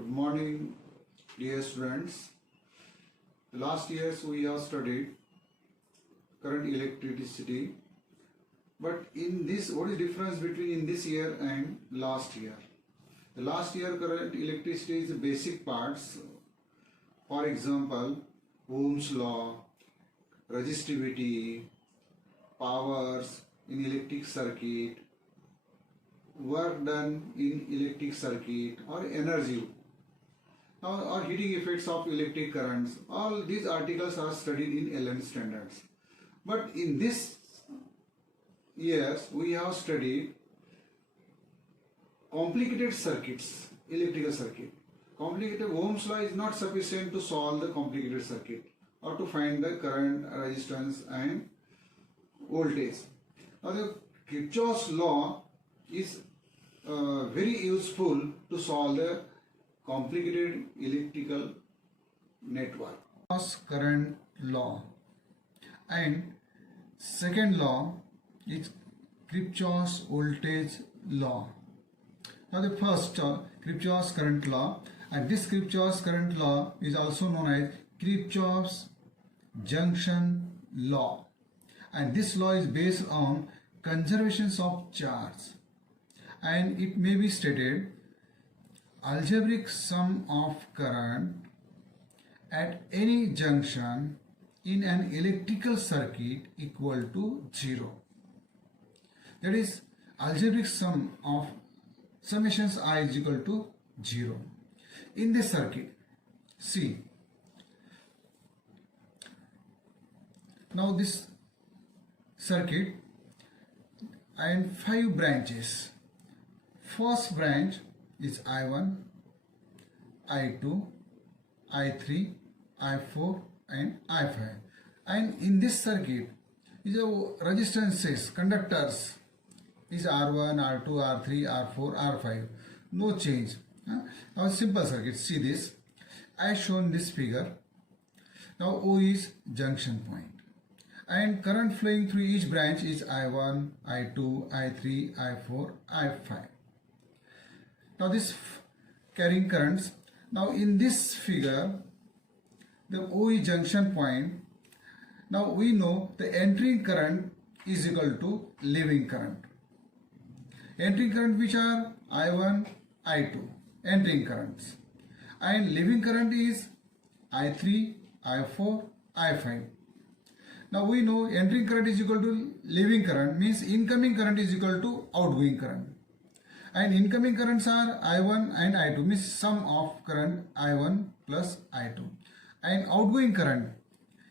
Good morning, dear students. Last years we have studied current electricity, but in this, what is difference between in this year and last year? The last year current electricity is basic parts. For example, Ohm's law, resistivity, powers in electric circuit, work done in electric circuit, or energy, or heating effects of electric currents. All these articles are studied in 11 standards. But in this years we have studied complicated circuits, electrical circuit. Complicated Ohm's law is not sufficient to solve the complicated circuit or to find the current, resistance and voltage. Now the Kirchhoff's law is very useful to solve the complicated electrical network. Current law, and second law is Kirchhoff's voltage law. Now the first Kirchhoff's current law, and this Kirchhoff's current law is also known as Kirchhoff's junction law, and this law is based on conservation of charge, and it may be stated algebraic sum of current at any junction in an electrical circuit equal to 0. That is, algebraic sum of summations I is equal to 0. In this circuit, see, now this circuit and 5 branches. First branch is I1, I2, I3, I4 and I5. And in this circuit is a resistances, conductors is R1, R2, R3, R4, R5. No change. Now simple circuit. See this. I shown this figure. Now O is junction point. And current flowing through each branch is I1, I2, I3, I4, I5. Now this carrying currents. Now in this figure, the O is junction point. Now we know the entering current is equal to leaving current. Entering current which are I1, I2, entering currents. And leaving current is I3, I4, I5. Now we know entering current is equal to leaving current, means incoming current is equal to outgoing current. And incoming currents are I1 and I2, means sum of current I1 plus I2. And outgoing current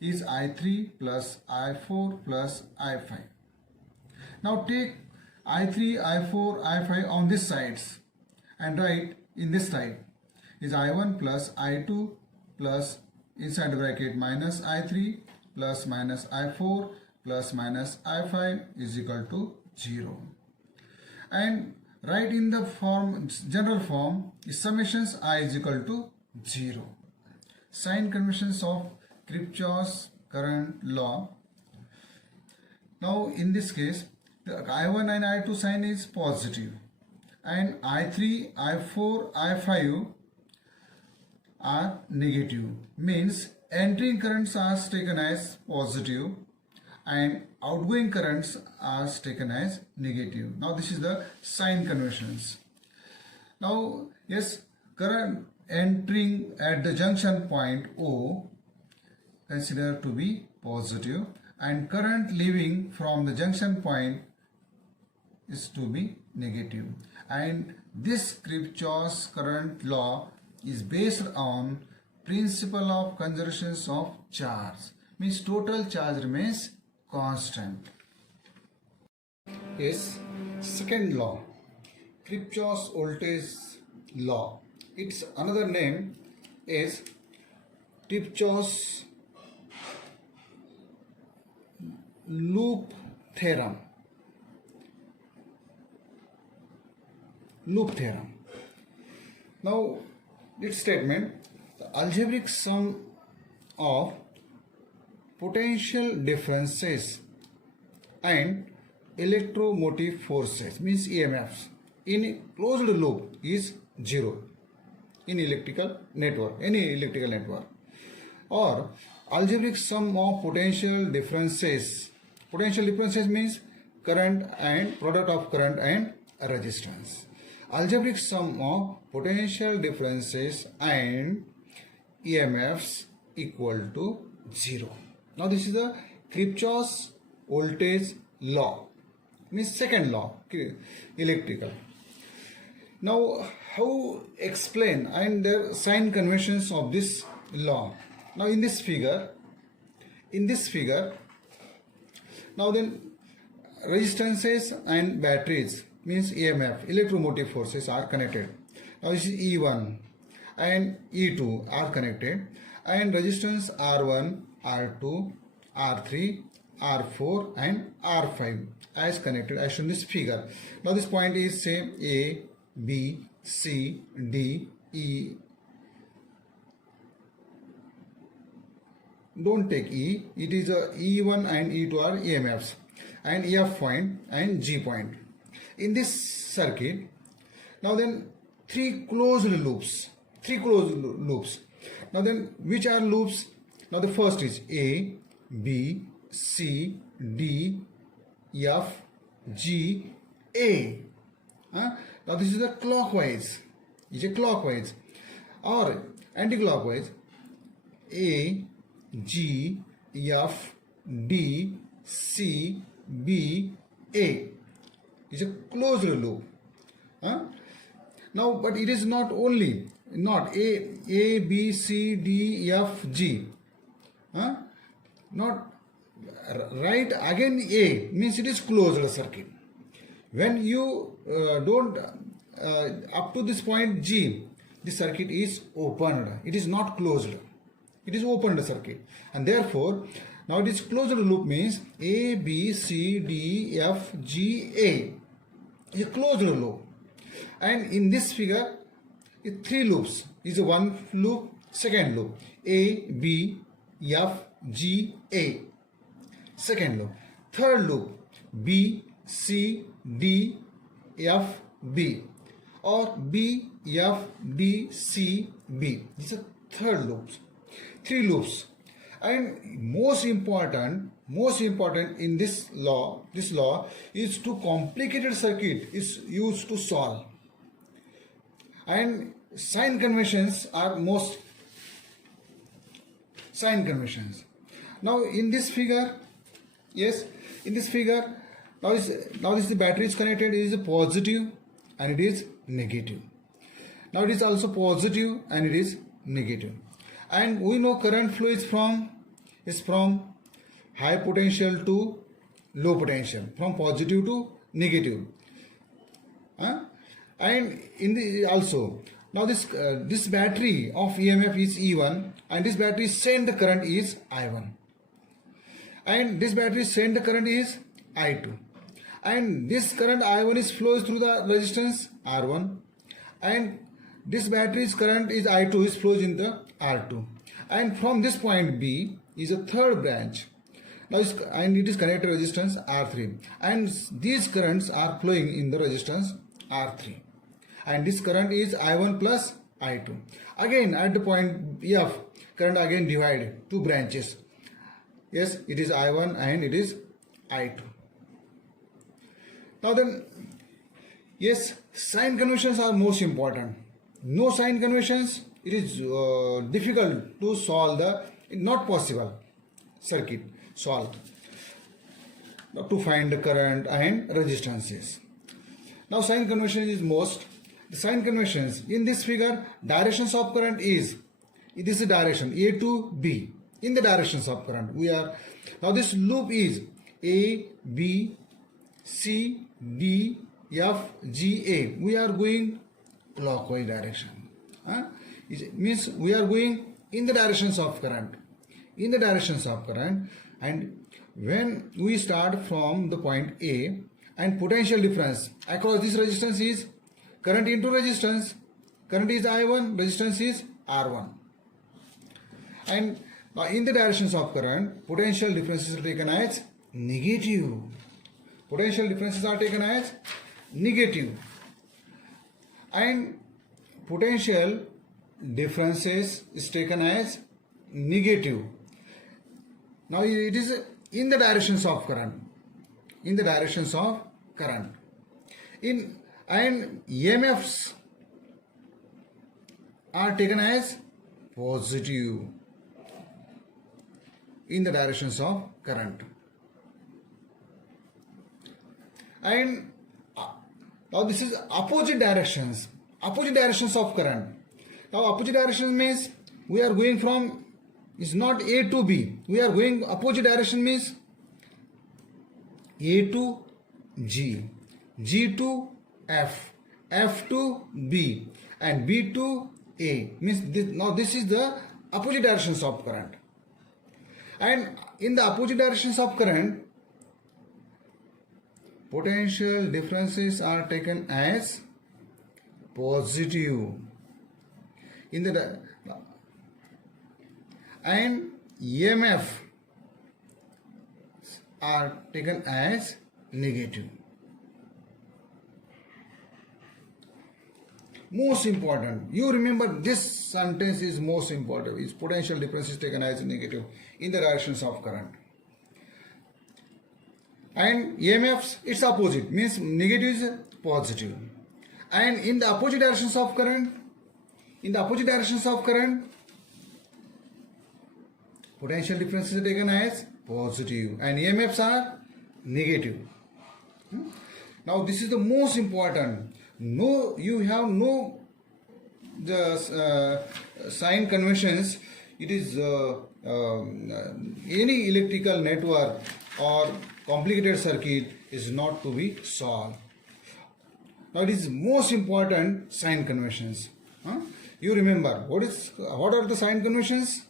is I3 plus I4 plus I5. Now take I3, I4, I5 on this sides and write in this side is I1 plus I2 plus inside bracket minus I3 plus minus I4 plus minus I5 is equal to 0. And write in the form, general form, is summations I is equal to 0. Sign conventions of Kirchhoff's current law. Now in this case, the I1 and I2 sign is positive, and I3, I4, I5 are negative. Means entering currents are taken as positive and outgoing currents are taken as negative. Now this is the sign conventions. Now yes, current entering at the junction point O consider to be positive, and current leaving from the junction point is to be negative. And this Kirchhoff's current law is based on principle of conservation of charge, means total charge remains constant. Yes, second law, Kirchhoff's voltage law. Its another name is Kirchhoff's loop theorem. Loop theorem. Now its statement, the algebraic sum of potential differences and electromotive forces, means EMFs, in a closed loop is 0. in electrical network, any electrical network. Or algebraic sum of potential differences. Potential differences means current and product of current and resistance. Algebraic sum of potential differences and EMFs equal to 0. Now this is the Kirchhoff's voltage law, means second law, electrical. Now how explain and the sign conventions of this law? Now in this figure, now then resistances and batteries means EMF, electromotive forces are connected. Now this is E1 and E2 are connected, and resistance R1, R2, R3, R4 and R5 as connected as shown in this figure. Now this point is say A, B, C, D, E. Don't take E, it is a E1 and E2 are EMFs, and F point and G point. In this circuit, now then three closed loops. Now then which are loops? Now the first is A, B, C, D, F, G, A. Now this is the clockwise, or anti-clockwise. A, G, F, D, C, B, A is a closed loop. Now, but it is not only not A, B, C, D, F, G. Not right again A means it is closed circuit. When you don't up to this point G, the circuit is opened. It is not closed. It is opened circuit, and therefore now it is closed loop means A, B, C, D, F, G, A is a closed loop. And in this figure, three loops is a one loop, second loop A, B, F, G, A, second loop, third loop B, C, D, F, B, or B, F, D, C, B. These are third loops. Three loops. And most important in this law is to complicated circuit is used to solve. And sign conventions are most sign conventions. Now in this figure, yes, in this figure, now this the battery is connected. It is a positive and it is negative. Now it is also positive and it is negative. And we know current flow is from high potential to low potential, from positive to negative. And in the also now this battery of EMF is E1, and this battery send current is I1, and this battery send current is I2, and this current I1 is flows through the resistance R1, and this battery's current is I2 is flows in the R2, and from this point B is a third branch. Now and it is connected resistance R3, and these currents are flowing in the resistance R3, and this current is I1 plus I2. Again at the point F, current again divide two branches. Yes, it is I1 and it is I2. Now then, yes, sign conventions are most important. No sign conventions, it is difficult to solve the, not possible circuit solve. Now to find the current and resistances. Now sign convention is most. The sign conventions in this figure, directions of current is, this is direction A to B. In the directions of current we are, now this loop is A, B, C, D, F, G, A. We are going clockwise direction. It means we are going in the directions of current. In the directions of current, and when we start from the point A, and potential difference across this resistance is current into resistance. Current is I1, resistance is R1. And in the directions of current, potential differences are taken as negative. Potential differences are taken as negative. And potential differences is taken as negative. Now it is in the directions of current. In the directions of current. And EMFs are taken as positive in the directions of current. And now this is opposite directions of current. Now opposite directions means we are going from, is not A to B, we are going opposite direction means A to G, G to F, F to B, and B to A. Means this, now this is the opposite directions of current. And in the opposite directions of current, potential differences are taken as positive. In the and EMF are taken as negative. Most important, you remember this sentence is most important, is potential difference is taken as negative in the directions of current. And EMFs, it's opposite, means negative is positive. And in the opposite directions of current, potential differences are taken as positive and EMFs are negative. Now this is the most important. No, you have no the sign conventions. It is any electrical network or complicated circuit is not to be solved. Now it is most important sign conventions. You remember what are the sign conventions?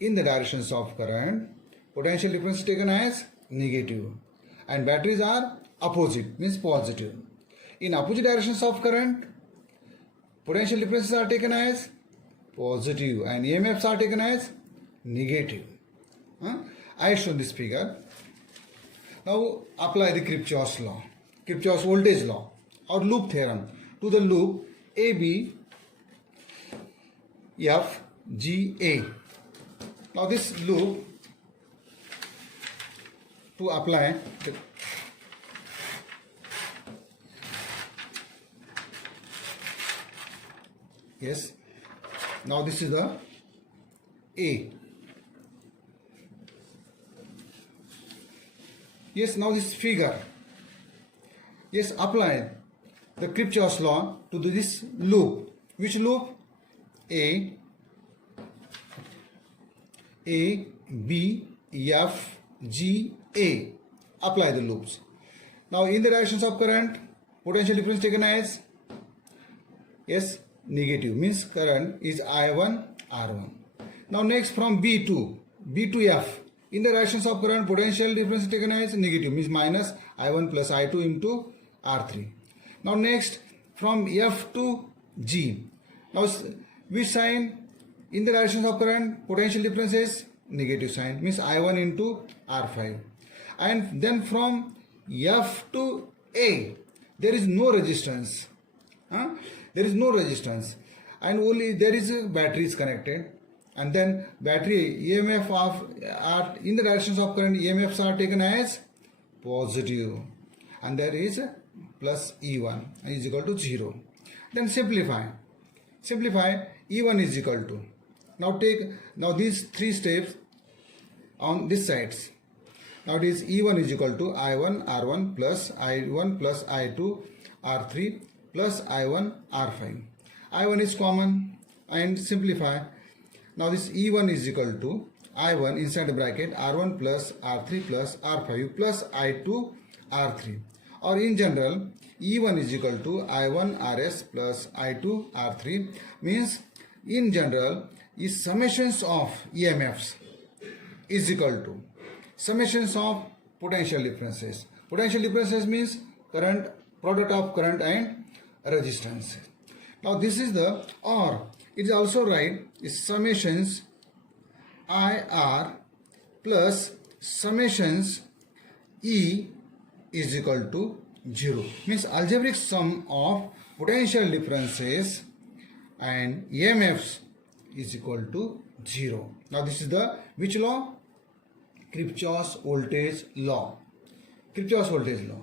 In the directions of current, potential difference is taken as negative and batteries are opposite, means positive. In opposite directions of current, potential differences are taken as positive and EMFs are taken as negative. I show this figure. Now apply the Kirchhoff's law, Kirchhoff's voltage law or loop theorem to the loop AB F G A. Now this loop, to apply yes, now this is the A. Yes, now this figure. Yes, apply the Kirchhoff's law to this loop. Which loop? A, B, F, G, A. Apply the loops. Now in the directions of current, potential difference taken as yes, negative, means current is I1, R1. Now next from B to F. In the directions of current, potential difference taken as negative, means minus I1 plus I2 into R3. Now next from F to G. Now which sign? In the directions of current, potential difference is negative sign, means I1 into R5. And then from F to A, there is no resistance. There is no resistance, and only there is a battery is connected. And then battery EMF are in the directions of current, EMFs are taken as positive, and there is plus E1 is equal to 0. Then simplify E1 is equal to, now these three steps on this sides. Now it is E1 is equal to I1 R1 plus I1 plus I2 R3 plus I1 R5. I1 is common and simplify. Now this E1 is equal to I1 inside the bracket R1 plus R3 plus R5 plus I2 R3, or in general E1 is equal to I1 RS plus I2 R3, means in general is summations of EMFs is equal to summations of potential differences. Potential differences means current, product of current and resistance. Now this is the, or it is also right, is summations IR plus summations E is equal to 0. Means algebraic sum of potential differences and EMFs is equal to 0. Now this is the which law? Kirchhoff's voltage law. Kirchhoff's voltage law.